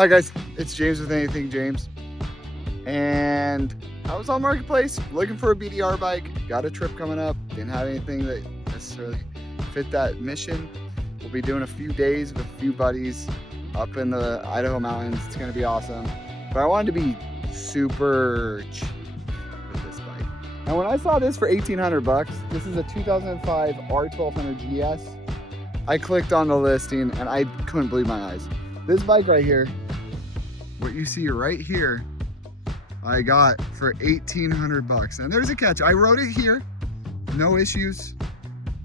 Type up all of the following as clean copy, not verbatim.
Hi guys, it's James with Anything James, and I was on Marketplace looking for a BDR bike. Got a trip coming up, didn't have anything that necessarily fit that mission. We'll be doing a few days with a few buddies up in the Idaho mountains. It's gonna be awesome, but I wanted to be super cheap with this bike. And when I saw this for 1,800 bucks, this is a 2005 R1200GS. I clicked on the listing and I couldn't believe my eyes. This bike right here, what you see right here, I got for 1,800 bucks. And there's a catch. I rode it here, no issues,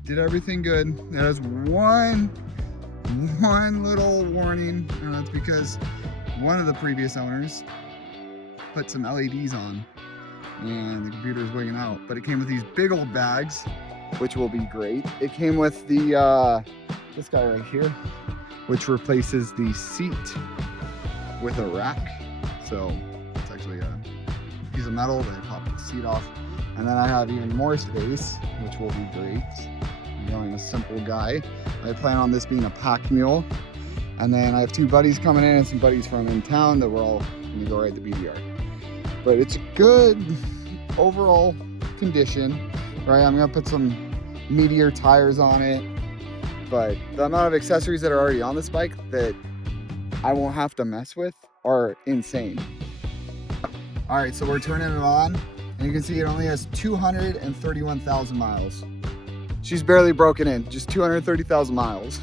did everything good. It has one little warning, and that's because one of the previous owners put some LEDs on and the computer is wigging out. But it came with these big old bags, which will be great. It came with the this guy right here, which replaces the seat with a rack. So it's actually a piece of metal that pops the seat off. And then I have even more space, which will be great. I'm going a simple guy. I plan on this being a pack mule. And then I have two buddies coming in and some buddies from in town that we're all gonna go ride the BDR. But it's a good overall condition, right? I'm gonna put some Meteor tires on it. But the amount of accessories that are already on this bike that I won't have to mess with are insane. All right, so we're turning it on, and you can see it only has 231,000 miles. She's barely broken in, just 230,000 miles.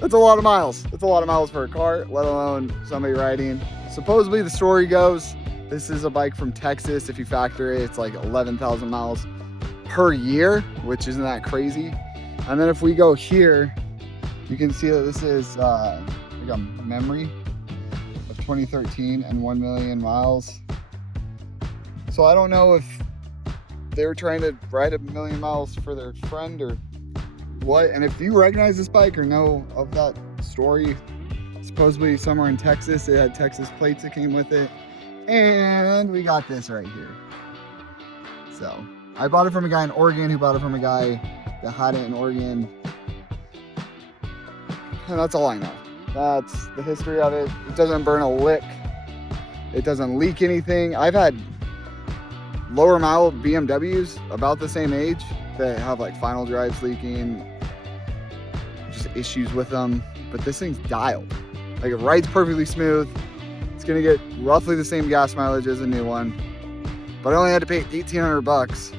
That's a lot of miles. That's a lot of miles for a car, let alone somebody riding. Supposedly the story goes, this is a bike from Texas. If you factor it, it's like 11,000 miles per year, which isn't that crazy. And then if we go here, you can see that this is like a memory of 2013 and 1 million miles. So I don't know if they were trying to ride 1 million miles for their friend or what. And if you recognize this bike or know of that story, supposedly somewhere in Texas, it had Texas plates that came with it. And we got this right here. So I bought it from a guy in Oregon who bought it from a guy that had it in Oregon. And that's all I know. That's the history of it. It doesn't burn a lick. It doesn't leak anything. I've had lower mile BMWs about the same age that have like final drives leaking, just issues with them. But this thing's dialed. Like it rides perfectly smooth. It's gonna get roughly the same gas mileage as a new one. But I only had to pay 1,800 bucks.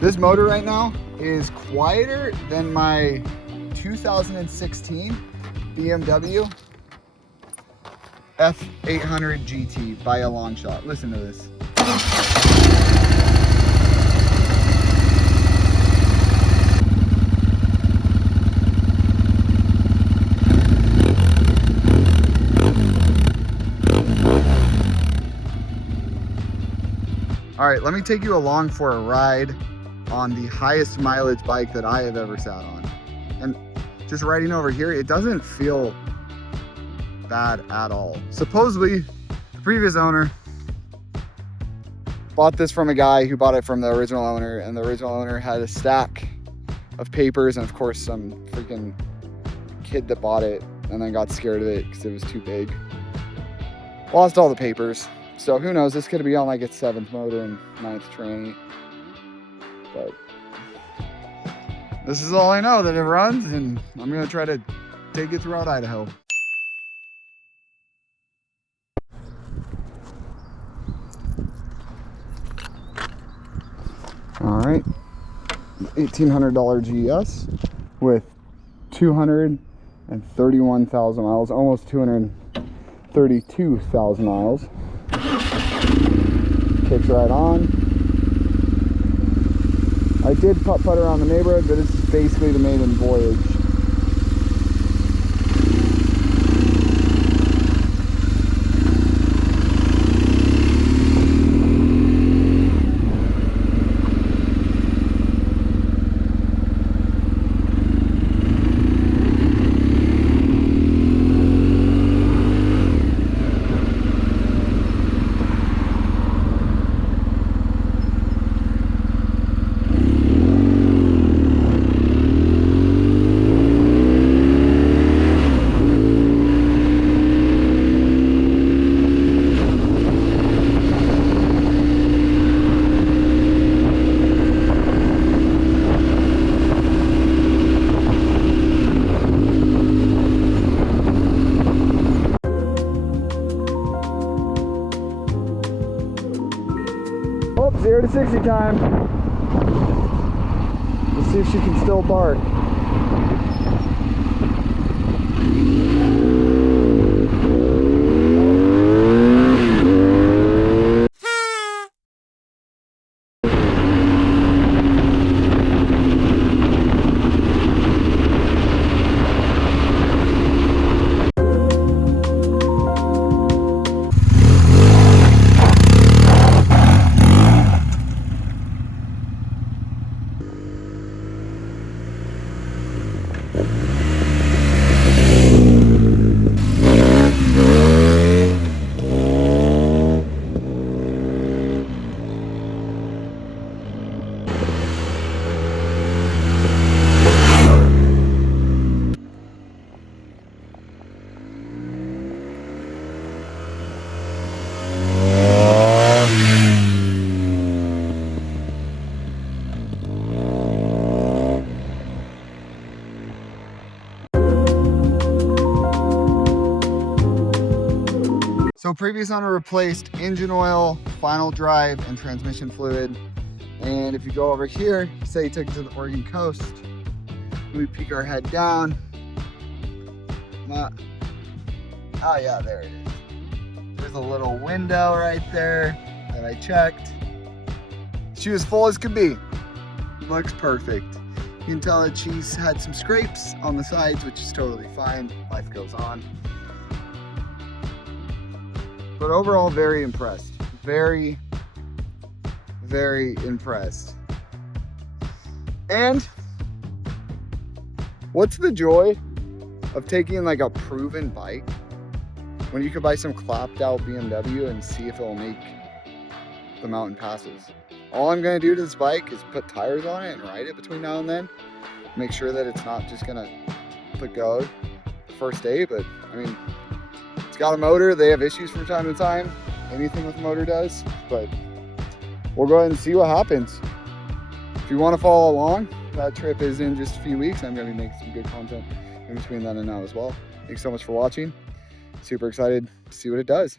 This motor right now is quieter than my 2016 BMW F800 GT by a long shot. Listen to this. All right, let me take you along for a ride on the highest mileage bike that I have ever sat on. And just riding over here, it doesn't feel bad at all. Supposedly, the previous owner bought this from a guy who bought it from the original owner, and the original owner had a stack of papers, and of course some freaking kid that bought it and then got scared of it because it was too big. Lost all the papers. So who knows, this could be on like its 7th motor and 9th tranny. But this is all I know that it runs, and I'm gonna try to take it throughout Idaho. All right, $1,800 GS with 231,000 miles, almost 232,000 miles. Kicks right on. I did putt-putt around the neighborhood, but this is basically the maiden voyage. Oh, 0 to 60 time. Let's see if she can still bark. So previous owner replaced engine oil, final drive, and transmission fluid. And if you go over here, say you took it to the Oregon coast, we peek our head down. Oh yeah, there it is. There's a little window right there that I checked. She was full as could be. Looks perfect. You can tell that she's had some scrapes on the sides, which is totally fine. Life goes on. But overall, very impressed. Very, very impressed. And what's the joy of taking like a proven bike when you could buy some clapped out BMW and see if it'll make the mountain passes? All I'm gonna do to this bike is put tires on it and ride it between now and then. Make sure that it's not just gonna put go the first day, but I mean, it's got a motor. They have issues from time to time. Anything with a motor does, but we'll go ahead and see what happens. If you want to follow along, that trip is in just a few weeks. I'm going to be making some good content in between then and now as well. Thanks so much for watching. Super excited to see what it does.